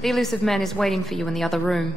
The elusive man is waiting for you in the other room.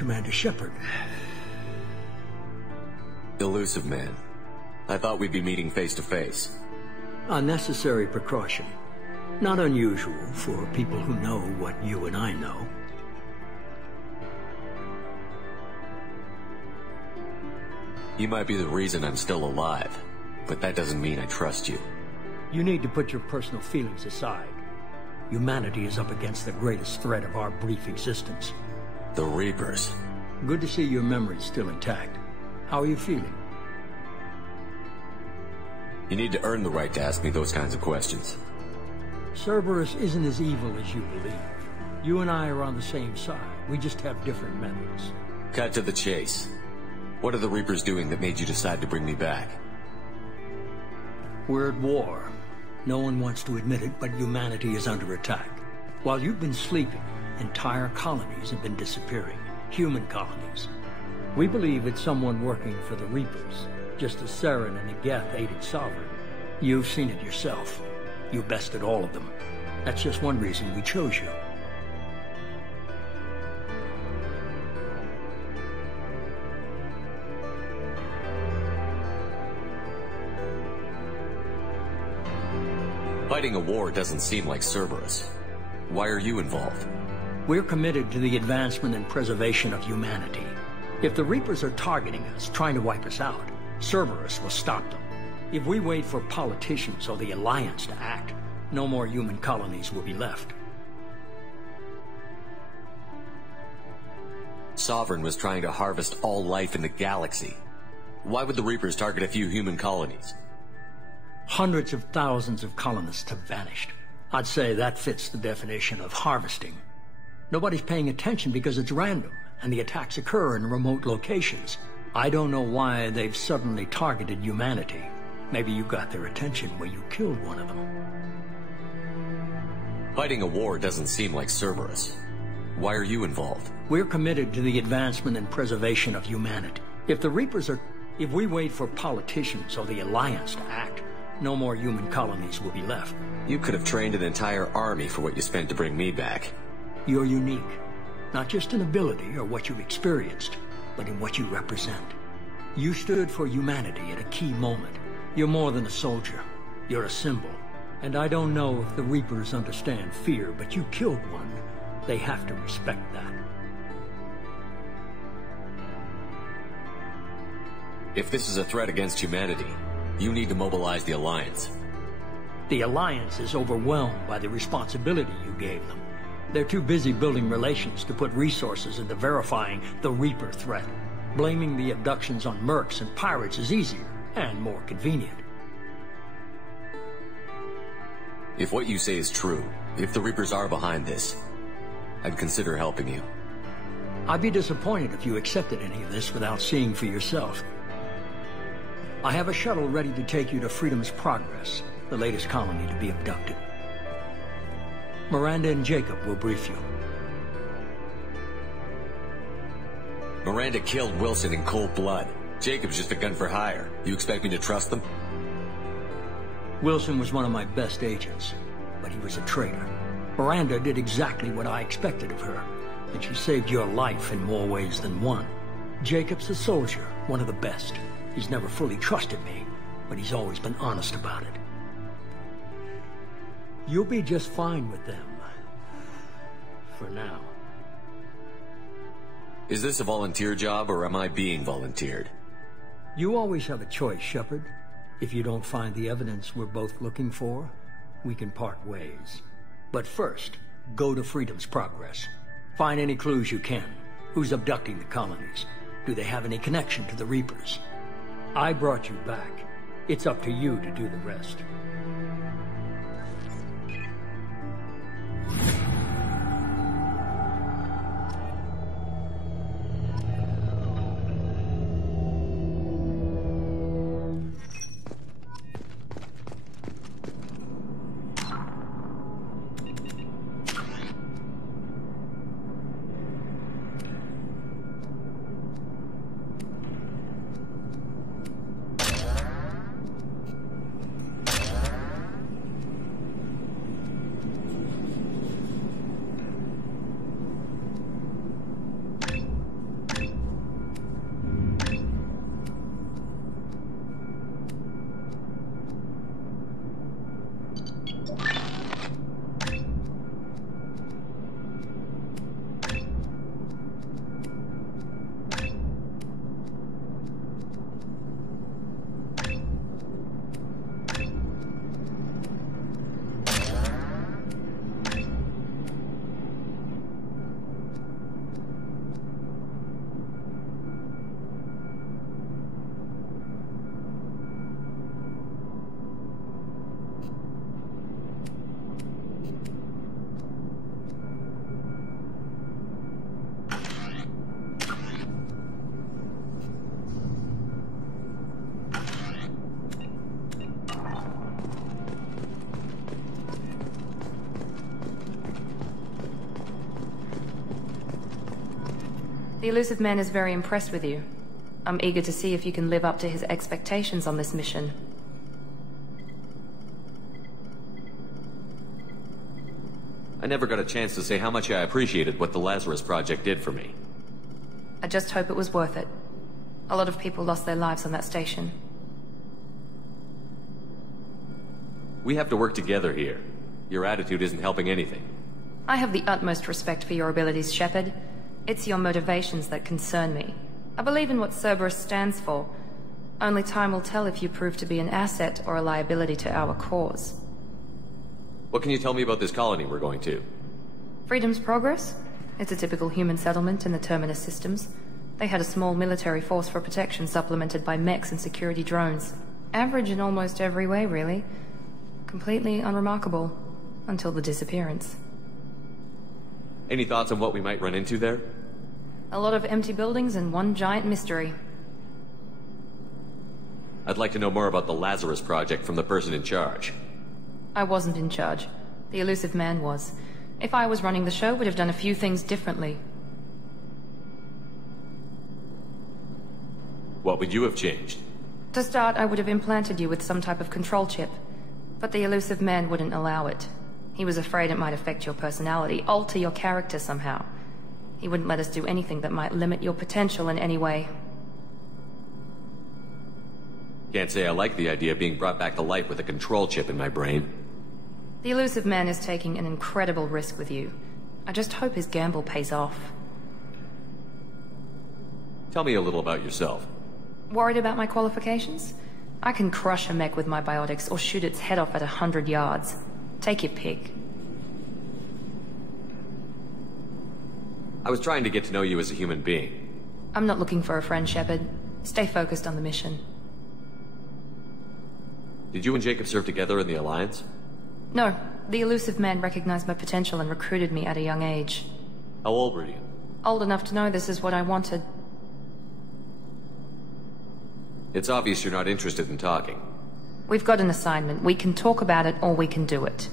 Commander Shepard. Elusive man. I thought we'd be meeting face to face. Unnecessary precaution. Not unusual for people who know what you and I know. You might be the reason I'm still alive, but that doesn't mean I trust you. You need to put your personal feelings aside. Humanity is up against the greatest threat of our brief existence. The Reapers. Good to see your memory's still intact. How are you feeling? You need to earn the right to ask me those kinds of questions. Cerberus isn't as evil as you believe. You and I are on the same side. We just have different methods. Cut to the chase. What are the Reapers doing that made you decide to bring me back? We're at war. No one wants to admit it, but humanity is under attack. While you've been sleeping, entire colonies have been disappearing. Human colonies. We believe it's someone working for the Reapers, just as Saren and Ageth aided Sovereign. You've seen it yourself. You bested all of them. That's just one reason we chose you. Fighting a war doesn't seem like Cerberus. Why are you involved? We're committed to the advancement and preservation of humanity. If the Reapers are targeting us, trying to wipe us out, Cerberus will stop them. If we wait for politicians or the Alliance to act, no more human colonies will be left. Sovereign was trying to harvest all life in the galaxy. Why would the Reapers target a few human colonies? Hundreds of thousands of colonists have vanished. I'd say that fits the definition of harvesting. Nobody's paying attention because it's random, and the attacks occur in remote locations. I don't know why they've suddenly targeted humanity. Maybe you got their attention when you killed one of them. Fighting a war doesn't seem like Cerberus. Why are you involved? We're committed to the advancement and preservation of humanity. If we wait for politicians or the Alliance to act, no more human colonies will be left. You could have trained an entire army for what you spent to bring me back. You're unique, not just in ability or what you've experienced, but in what you represent. You stood for humanity at a key moment. You're more than a soldier. You're a symbol. And I don't know if the Reapers understand fear, but you killed one. They have to respect that. If this is a threat against humanity, you need to mobilize the Alliance. The Alliance is overwhelmed by the responsibility you gave them. They're too busy building relations to put resources into verifying the Reaper threat. Blaming the abductions on mercs and pirates is easier and more convenient. If what you say is true, if the Reapers are behind this, I'd consider helping you. I'd be disappointed if you accepted any of this without seeing for yourself. I have a shuttle ready to take you to Freedom's Progress, the latest colony to be abducted. Miranda and Jacob will brief you. Miranda killed Wilson in cold blood. Jacob's just a gun for hire. You expect me to trust them? Wilson was one of my best agents, but he was a traitor. Miranda did exactly what I expected of her, and she saved your life in more ways than one. Jacob's a soldier, one of the best. He's never fully trusted me, but he's always been honest about it. You'll be just fine with them. For now. Is this a volunteer job, or am I being volunteered? You always have a choice, Shepard. If you don't find the evidence we're both looking for, we can part ways. But first, go to Freedom's Progress. Find any clues you can. Who's abducting the colonies? Do they have any connection to the Reapers? I brought you back. It's up to you to do the rest. The elusive man is very impressed with you. I'm eager to see if you can live up to his expectations on this mission. I never got a chance to say how much I appreciated what the Lazarus Project did for me. I just hope it was worth it. A lot of people lost their lives on that station. We have to work together here. Your attitude isn't helping anything. I have the utmost respect for your abilities, Shepard. It's your motivations that concern me. I believe in what Cerberus stands for. Only time will tell if you prove to be an asset or a liability to our cause. What can you tell me about this colony we're going to? Freedom's Progress? It's a typical human settlement in the Terminus systems. They had a small military force for protection supplemented by mechs and security drones. Average in almost every way, really. Completely unremarkable. Until the disappearance. Any thoughts on what we might run into there? A lot of empty buildings and one giant mystery. I'd like to know more about the Lazarus Project from the person in charge. I wasn't in charge. The elusive man was. If I was running the show, would have done a few things differently. What would you have changed? To start, I would have implanted you with some type of control chip. But the elusive man wouldn't allow it. He was afraid it might affect your personality, alter your character somehow. He wouldn't let us do anything that might limit your potential in any way. Can't say I like the idea of being brought back to life with a control chip in my brain. The elusive man is taking an incredible risk with you. I just hope his gamble pays off. Tell me a little about yourself. Worried about my qualifications? I can crush a mech with my biotics or shoot its head off at 100 yards. Take your pick. I was trying to get to know you as a human being. I'm not looking for a friend, Shepard. Stay focused on the mission. Did you and Jacob serve together in the Alliance? No. The elusive man recognized my potential and recruited me at a young age. How old were you? Old enough to know this is what I wanted. It's obvious you're not interested in talking. We've got an assignment. We can talk about it or we can do it.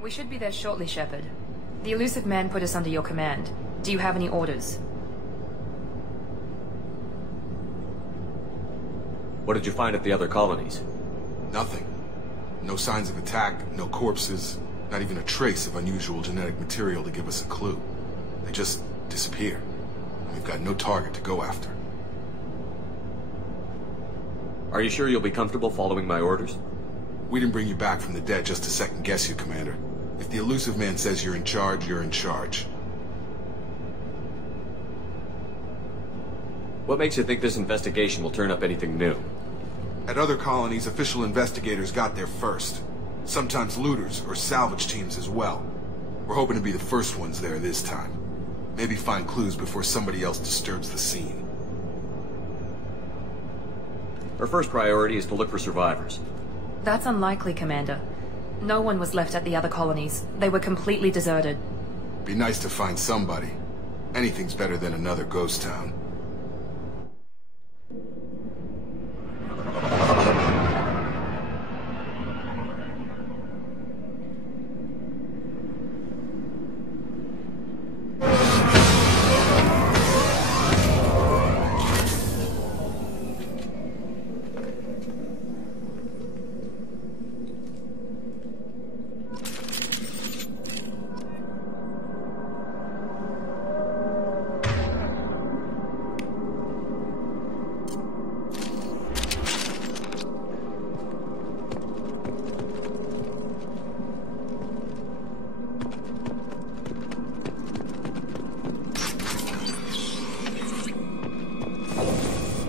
We should be there shortly, Shepard. The elusive man put us under your command. Do you have any orders? What did you find at the other colonies? Nothing. No signs of attack, no corpses, not even a trace of unusual genetic material to give us a clue. They just disappear. We've got no target to go after. Are you sure you'll be comfortable following my orders? We didn't bring you back from the dead just to second guess you, Commander. If the elusive man says you're in charge, you're in charge. What makes you think this investigation will turn up anything new? At other colonies, official investigators got there first. Sometimes looters or salvage teams as well. We're hoping to be the first ones there this time. Maybe find clues before somebody else disturbs the scene. Our first priority is to look for survivors. That's unlikely, Commander. No one was left at the other colonies. They were completely deserted. Be nice to find somebody. Anything's better than another ghost town.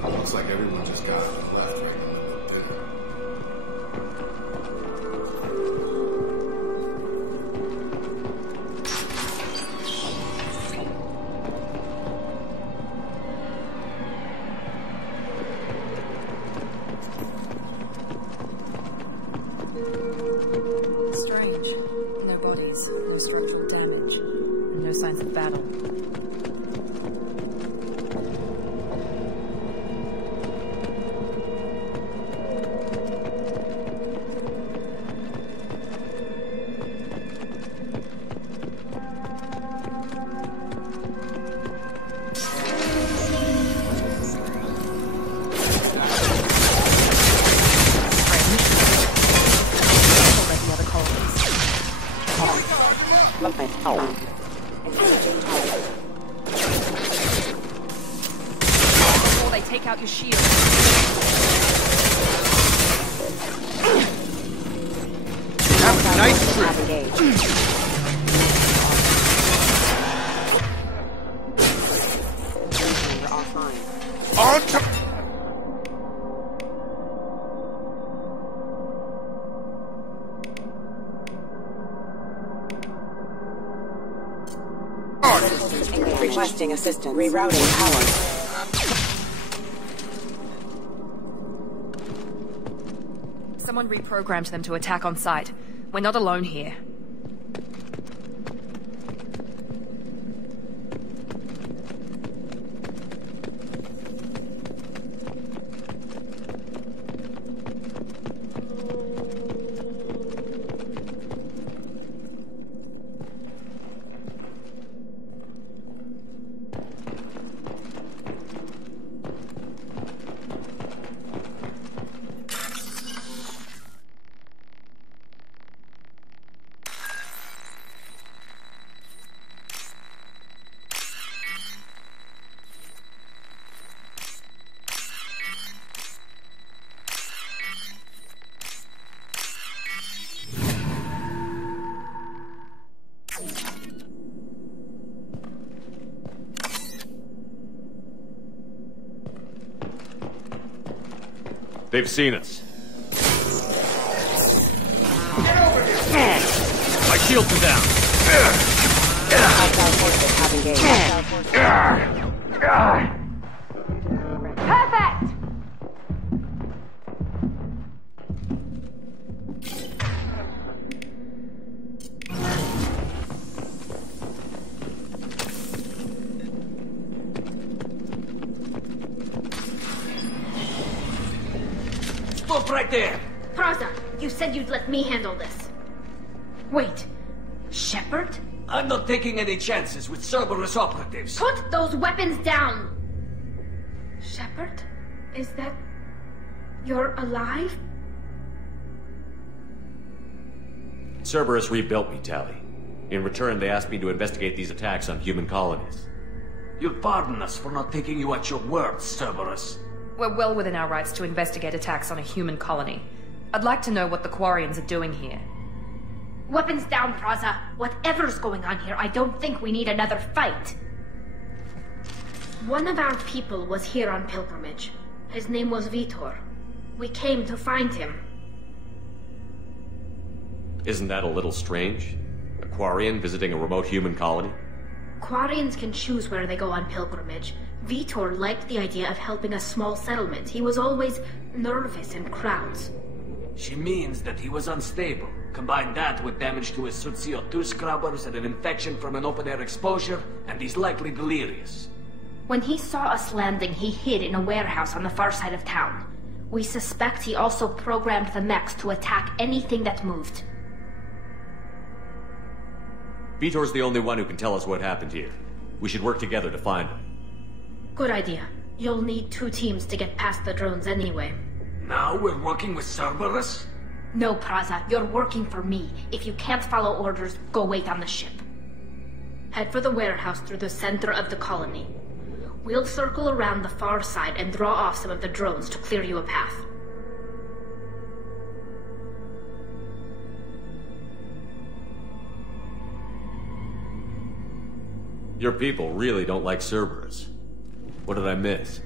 Looks like everyone just got left right in the middle of dinner. Strange. No bodies, no structure. lines of battle. Before they take out your shield. Nice trick. On to... Requesting assistance. Rerouting power. Someone reprogrammed them to attack on sight. We're not alone here. They've seen us. Get over here! My shields are down. Perfect! Stop right there! Praza, you said you'd let me handle this. Wait, Shepard? I'm not taking any chances with Cerberus operatives. Put those weapons down! Shepard? Is that... you're alive? Cerberus rebuilt me, Tally. In return, they asked me to investigate these attacks on human colonies. You'll pardon us for not taking you at your word, Cerberus. We're well within our rights to investigate attacks on a human colony. I'd like to know what the Quarians are doing here. Weapons down, Praza. Whatever's going on here, I don't think we need another fight. One of our people was here on pilgrimage. His name was Vitor. We came to find him. Isn't that a little strange? A Quarian visiting a remote human colony? Quarians can choose where they go on pilgrimage. Vitor liked the idea of helping a small settlement. He was always nervous in crowds. She means that he was unstable. Combine that with damage to his CO2 scrubbers and an infection from an open-air exposure, and he's likely delirious. When he saw us landing, he hid in a warehouse on the far side of town. We suspect he also programmed the mechs to attack anything that moved. Vitor's the only one who can tell us what happened here. We should work together to find him. Good idea. You'll need 2 teams to get past the drones anyway. Now we're working with Cerberus? No, Praza, you're working for me. If you can't follow orders, go wait on the ship. Head for the warehouse through the center of the colony. We'll circle around the far side and draw off some of the drones to clear you a path. Your people really don't like Cerberus. What did I miss?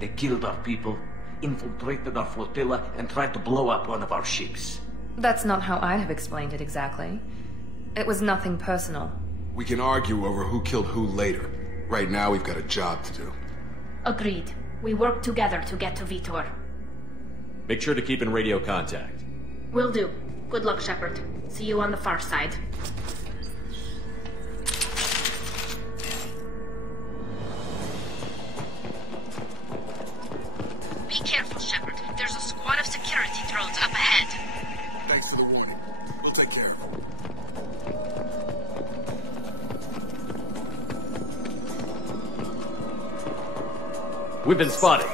They killed our people, infiltrated our flotilla, and tried to blow up one of our ships. That's not how I'd have explained it exactly. It was nothing personal. We can argue over who killed who later. Right now, we've got a job to do. Agreed. We work together to get to Vitor. Make sure to keep in radio contact. Will do. Good luck, Shepard. See you on the far side. Be careful, Shepard. There's a squad of security drones up ahead. Thanks for the warning. We'll take care of it. We've been spotted.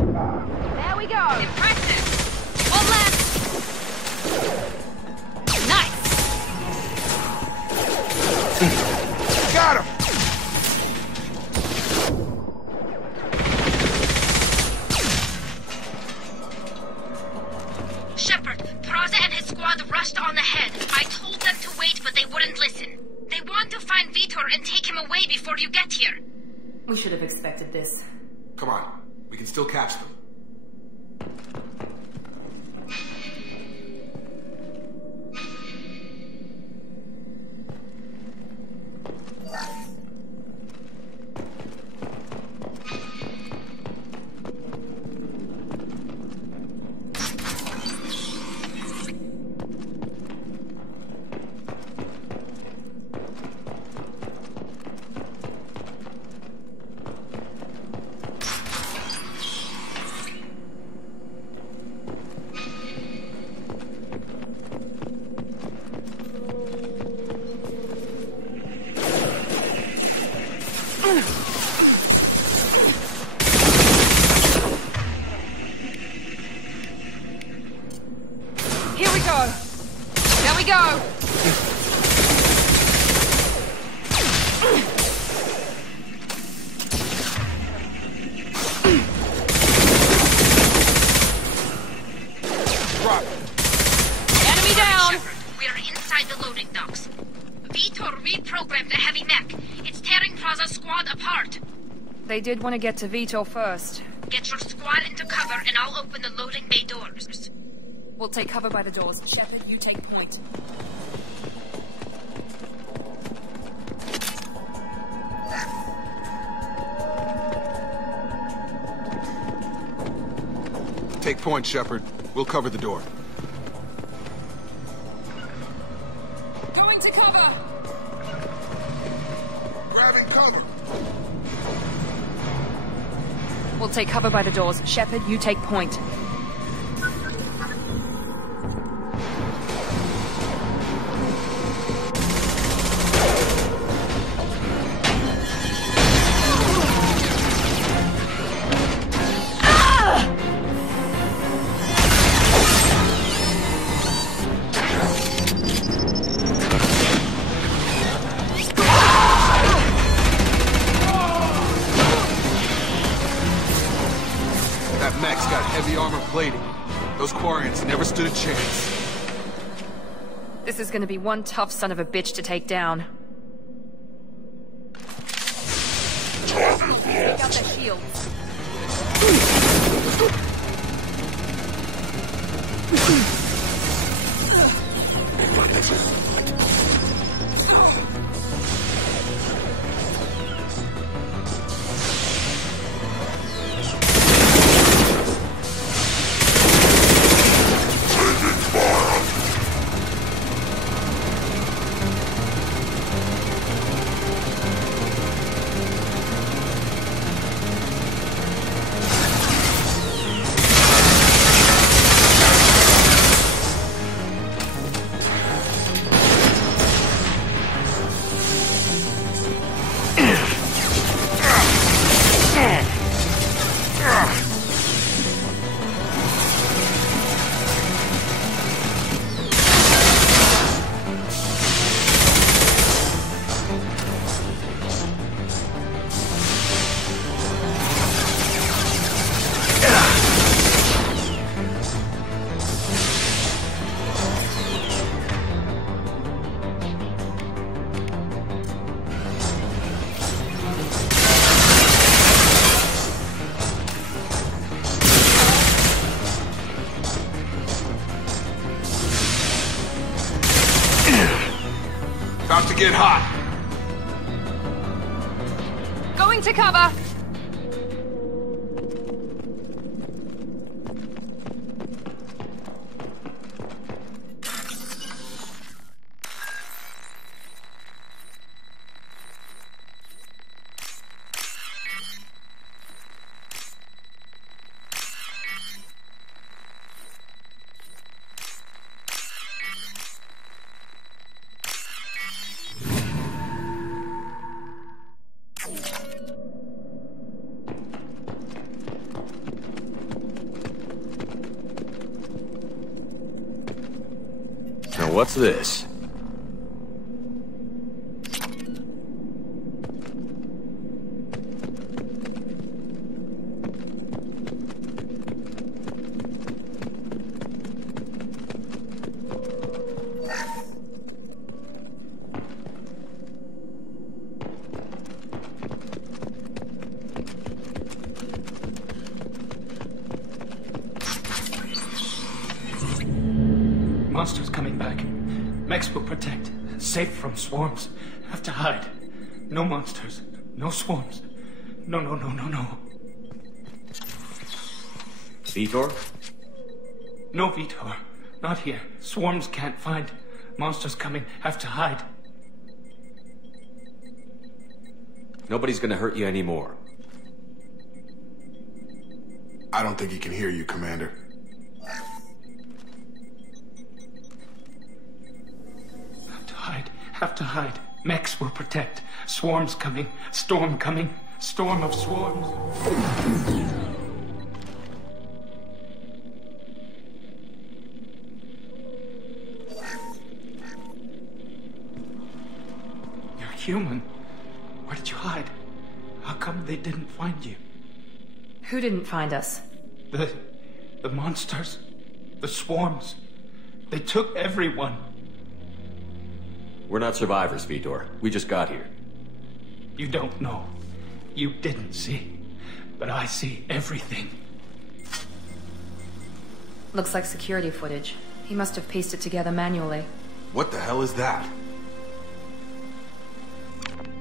There we go. Impressive. One left. Nice. Got him! Shepard, Praza and his squad rushed on ahead. I told them to wait, but they wouldn't listen. They want to find Vitor and take him away before you get here. We should have expected this. Come on. We can still catch them. Here we go. There we go. Drop. Enemy down. Shepard, we are inside the loading docks. Vitor reprogrammed the heavy mech. It's tearing Praza's squad apart. They did want to get to Vitor first. Get your squad into cover and I'll open the loading bay doors. We'll take cover by the doors. Shepard, you take point. Take point, Shepard. We'll cover the door. Going to cover. Grabbing cover. We'll take cover by the doors. Shepard, you take point. That mech's got heavy armor plating. Those Quarians never stood a chance. This is gonna be one tough son of a bitch to take down. Take out their shields. get hot! Going to cover! Now what's this? Monsters coming back. Mechs will protect. Safe from swarms. Have to hide. No monsters. No swarms. No. Vitor? No Vitor. Not here. Swarms can't find. Monsters coming. Have to hide. Nobody's gonna hurt you anymore. I don't think he can hear you, Commander. Have to hide. Mechs will protect. Swarms coming. Storm coming. Storm of swarms. You're human. Where did you hide? How come they didn't find you? Who didn't find us? The monsters. The swarms. They took everyone. We're not survivors, Vitor. We just got here. You don't know. You didn't see. But I see everything. Looks like security footage. He must have pieced it together manually. What the hell is that?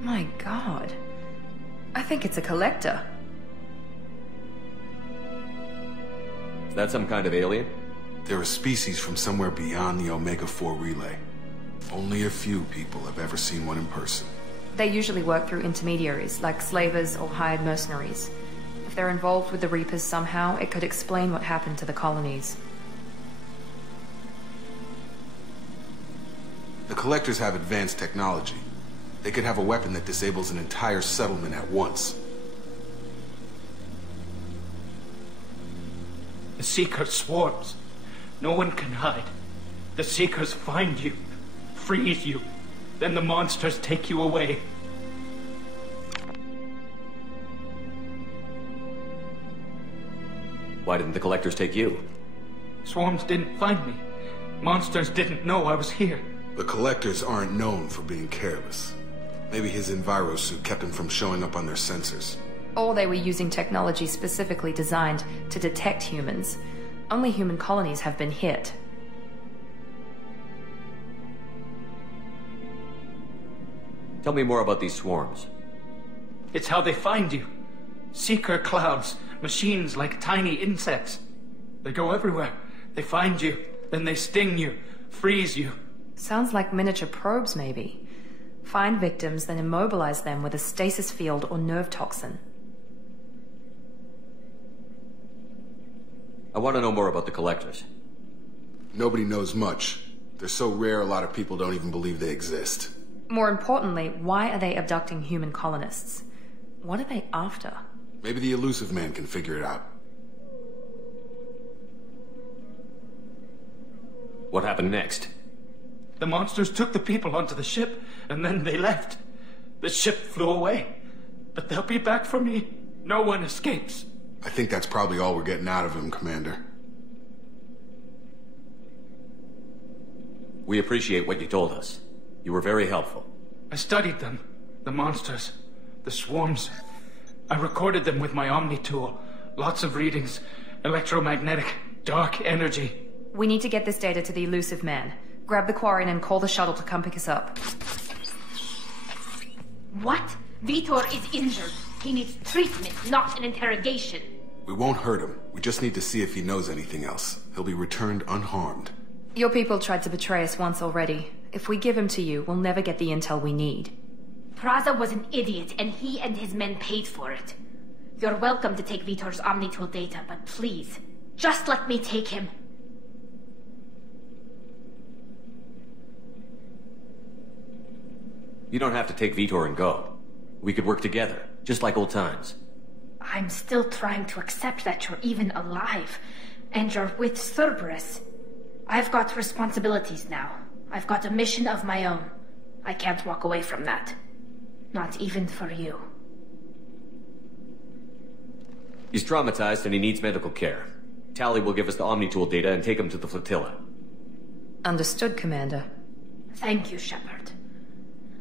My god. I think it's a collector. Is that some kind of alien? They're a species from somewhere beyond the Omega-4 relay. Only a few people have ever seen one in person. They usually work through intermediaries, like slavers or hired mercenaries. If they're involved with the Reapers somehow, it could explain what happened to the colonies. The Collectors have advanced technology. They could have a weapon that disables an entire settlement at once. The Seeker swarms. No one can hide. The Seekers find you. Freeze you. Then the monsters take you away. Why didn't the Collectors take you? Swarms didn't find me. Monsters didn't know I was here. The Collectors aren't known for being careless. Maybe his Enviro suit kept him from showing up on their sensors. Or they were using technology specifically designed to detect humans. Only human colonies have been hit. Tell me more about these swarms. It's how they find you. Seeker clouds, machines like tiny insects. They go everywhere. They find you, then they sting you, freeze you. Sounds like miniature probes, maybe. Find victims, then immobilize them with a stasis field or nerve toxin. I want to know more about the Collectors. Nobody knows much. They're so rare, a lot of people don't even believe they exist. More importantly, why are they abducting human colonists? What are they after? Maybe the elusive man can figure it out. What happened next? The monsters took the people onto the ship, and then they left. The ship flew away. But they'll be back for me. No one escapes. I think that's probably all we're getting out of him, Commander. We appreciate what you told us. You were very helpful. I studied them. The monsters. The swarms. I recorded them with my Omni tool. Lots of readings. Electromagnetic. Dark energy. We need to get this data to the elusive man. Grab the Quarian and call the shuttle to come pick us up. What? Vitor is injured. He needs treatment, not an interrogation. We won't hurt him. We just need to see if he knows anything else. He'll be returned unharmed. Your people tried to betray us once already. If we give him to you, we'll never get the intel we need. Praza was an idiot, and he and his men paid for it. You're welcome to take Vitor's Omnitool data, but please, just let me take him. You don't have to take Vitor and go. We could work together, just like old times. I'm still trying to accept that you're even alive, and you're with Cerberus. I've got responsibilities now. I've got a mission of my own. I can't walk away from that. Not even for you. He's traumatized and he needs medical care. Tali will give us the Omnitool data and take him to the flotilla. Understood, Commander. Thank you, Shepard.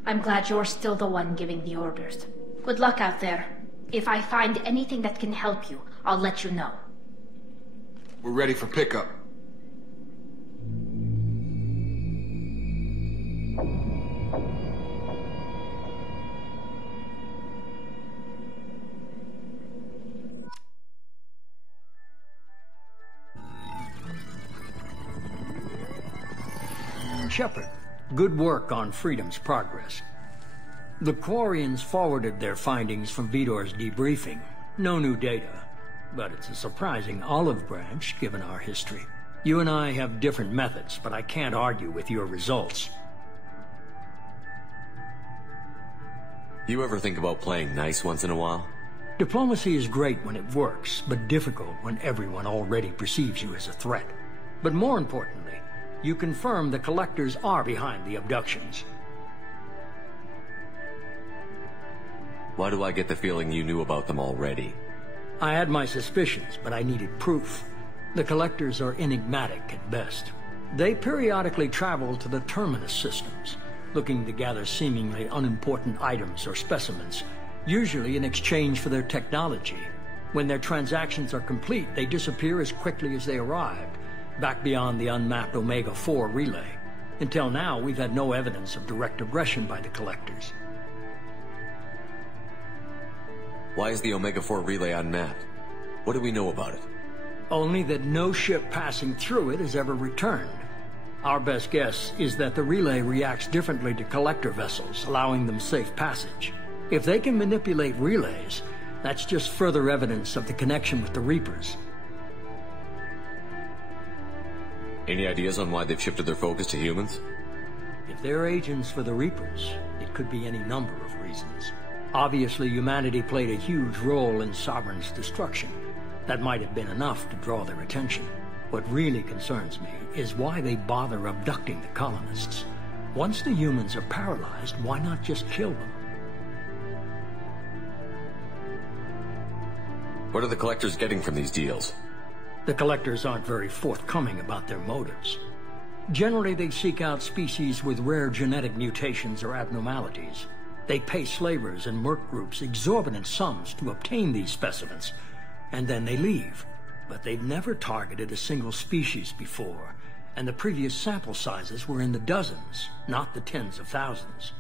I'm glad you're still the one giving the orders. Good luck out there. If I find anything that can help you, I'll let you know. We're ready for pickup. Shepard, good work on Freedom's progress. The Quarians forwarded their findings from Vitor's debriefing. No new data, but it's a surprising olive branch given our history. You and I have different methods, but I can't argue with your results. You ever think about playing nice once in a while? Diplomacy is great when it works, but difficult when everyone already perceives you as a threat. But more importantly, you confirm the Collectors are behind the abductions. Why do I get the feeling you knew about them already? I had my suspicions, but I needed proof. The Collectors are enigmatic at best. They periodically travel to the Terminus systems, looking to gather seemingly unimportant items or specimens, usually in exchange for their technology. When their transactions are complete, they disappear as quickly as they arrived, back beyond the unmapped Omega-4 relay. Until now, we've had no evidence of direct aggression by the Collectors. Why is the Omega-4 relay unmapped? What do we know about it? Only that no ship passing through it has ever returned. Our best guess is that the relay reacts differently to Collector vessels, allowing them safe passage. If they can manipulate relays, that's just further evidence of the connection with the Reapers. Any ideas on why they've shifted their focus to humans? If they're agents for the Reapers, it could be any number of reasons. Obviously, humanity played a huge role in Sovereign's destruction. That might have been enough to draw their attention. What really concerns me is why they bother abducting the colonists. Once the humans are paralyzed, why not just kill them? What are the Collectors getting from these deals? The Collectors aren't very forthcoming about their motives. Generally, they seek out species with rare genetic mutations or abnormalities. They pay slavers and merc groups exorbitant sums to obtain these specimens, and then they leave. But they've never targeted a single species before, and the previous sample sizes were in the dozens, not the tens of thousands.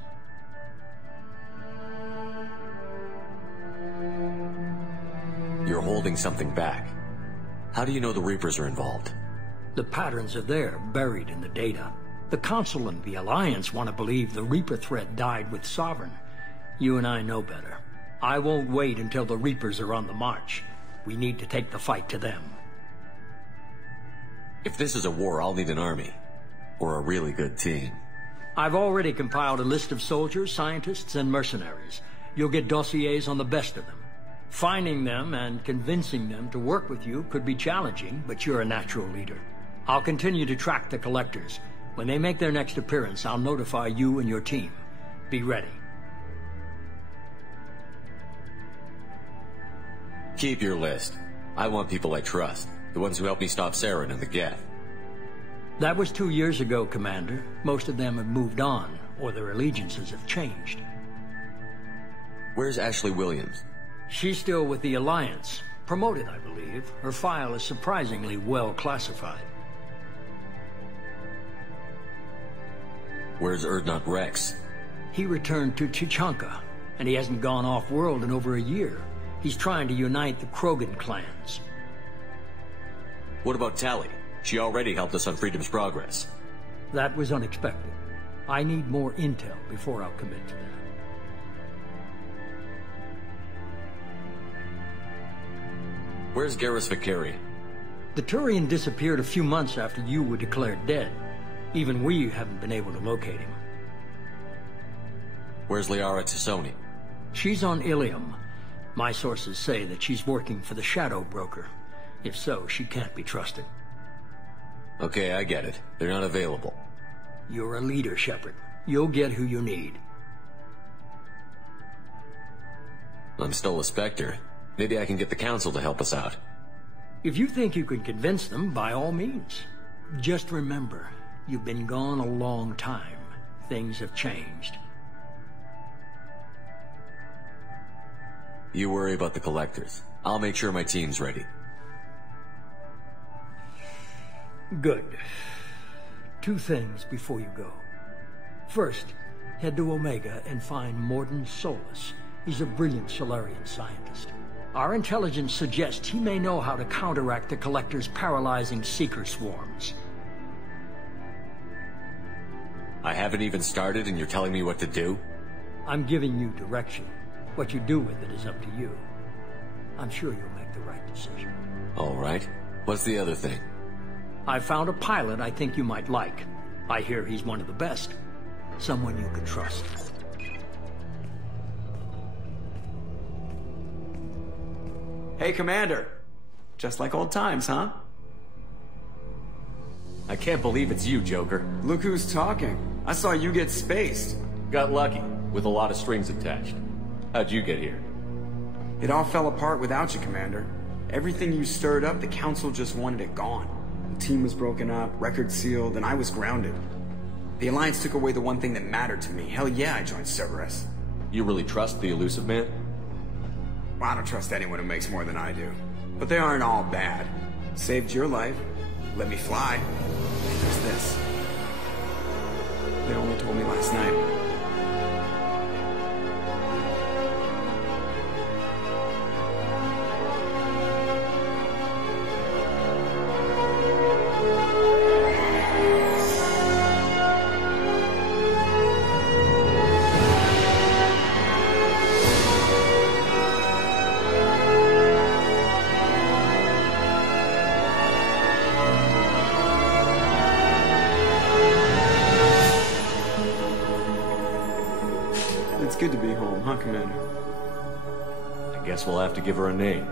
You're holding something back. How do you know the Reapers are involved? The patterns are there, buried in the data. The Council and the Alliance want to believe the Reaper threat died with Sovereign. You and I know better. I won't wait until the Reapers are on the march. We need to take the fight to them. If this is a war, I'll need an army. Or a really good team. I've already compiled a list of soldiers, scientists, and mercenaries. You'll get dossiers on the best of them. Finding them and convincing them to work with you could be challenging, but you're a natural leader. I'll continue to track the Collectors. When they make their next appearance, I'll notify you and your team. Be ready. Keep your list. I want people I trust. The ones who helped me stop Saren and the Geth. That was 2 years ago, Commander. Most of them have moved on, or their allegiances have changed. Where's Ashley Williams? She's still with the Alliance. Promoted, I believe. Her file is surprisingly well classified. Where's Erdnot Rex? He returned to Chichanka. And he hasn't gone off-world in over a year. He's trying to unite the Krogan clans. What about Tali? She already helped us on Freedom's Progress. That was unexpected. I need more intel before I'll commit to that. Where's Garrus Vakari? The Turian disappeared a few months after you were declared dead. Even we haven't been able to locate him. Where's Liara Tassoni? She's on Ilium. My sources say that she's working for the Shadow Broker. If so, she can't be trusted. Okay, I get it. They're not available. You're a leader, Shepard. You'll get who you need. I'm still a Spectre. Maybe I can get the Council to help us out. If you think you can convince them, by all means. Just remember, you've been gone a long time. Things have changed. You worry about the Collectors. I'll make sure my team's ready. Good. 2 things before you go. First, head to Omega and find Mordin Solus. He's a brilliant Solarian scientist. Our intelligence suggests he may know how to counteract the Collector's paralyzing Seeker swarms. I haven't even started and you're telling me what to do? I'm giving you direction. What you do with it is up to you. I'm sure you'll make the right decision. All right. What's the other thing? I found a pilot I think you might like. I hear he's one of the best. Someone you can trust. Hey, Commander. Just like old times, huh? I can't believe it's you, Joker. Look who's talking. I saw you get spaced. Got lucky, with a lot of strings attached. How'd you get here? It all fell apart without you, Commander. Everything you stirred up, the Council just wanted it gone. The team was broken up, records sealed, and I was grounded. The Alliance took away the one thing that mattered to me. Hell yeah, I joined Cerberus. You really trust the Elusive Man? Well, I don't trust anyone who makes more than I do. But they aren't all bad. Saved your life. Let me fly. And there's this. They only told me last night. It's good to be home, huh, Commander? I guess we'll have to give her a name.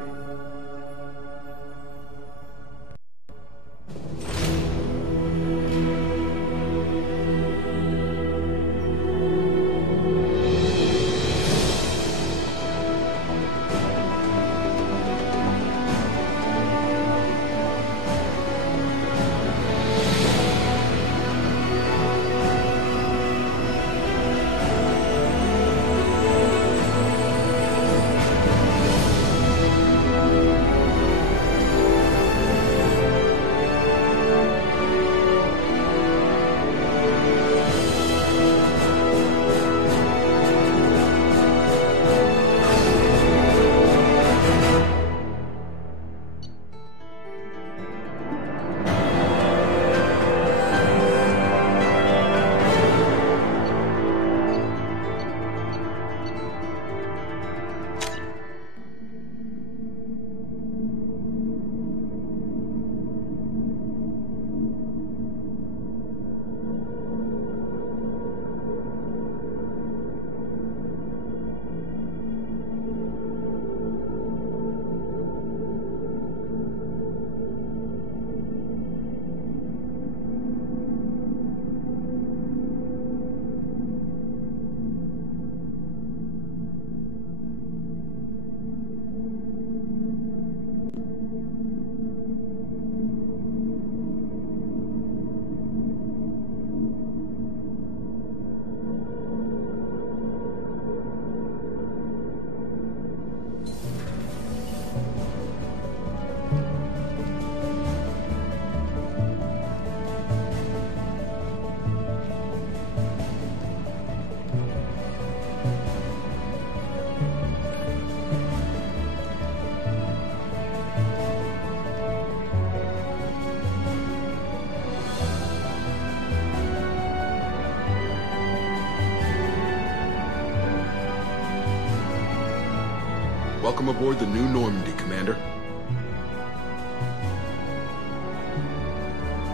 Welcome aboard the new Normandy, Commander.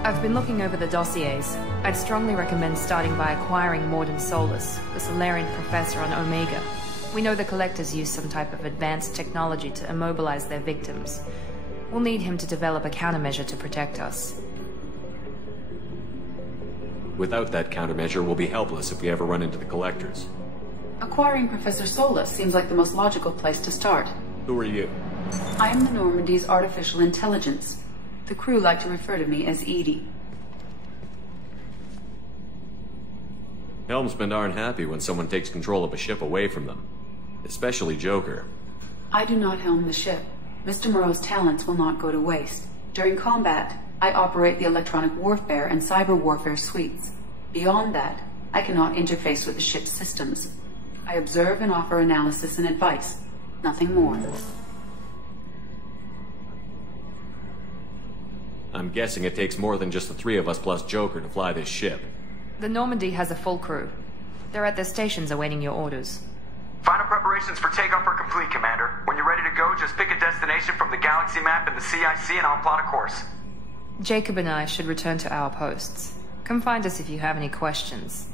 I've been looking over the dossiers. I'd strongly recommend starting by acquiring Morden Solus, the Solarian professor on Omega. We know the Collectors use some type of advanced technology to immobilize their victims. We'll need him to develop a countermeasure to protect us. Without that countermeasure, we'll be helpless if we ever run into the Collectors. Acquiring Professor Solus seems like the most logical place to start. Who are you? I am the Normandy's artificial intelligence. The crew like to refer to me as Edie. Helmsmen aren't happy when someone takes control of a ship away from them. Especially Joker. I do not helm the ship. Mr. Moreau's talents will not go to waste. During combat, I operate the electronic warfare and cyber warfare suites. Beyond that, I cannot interface with the ship's systems. I observe and offer analysis and advice. Nothing more. I'm guessing it takes more than just the three of us plus Joker to fly this ship. The Normandy has a full crew. They're at their stations awaiting your orders. Final preparations for takeoff are complete, Commander. When you're ready to go, just pick a destination from the galaxy map in the CIC and I'll plot a course. Jacob and I should return to our posts. Come find us if you have any questions.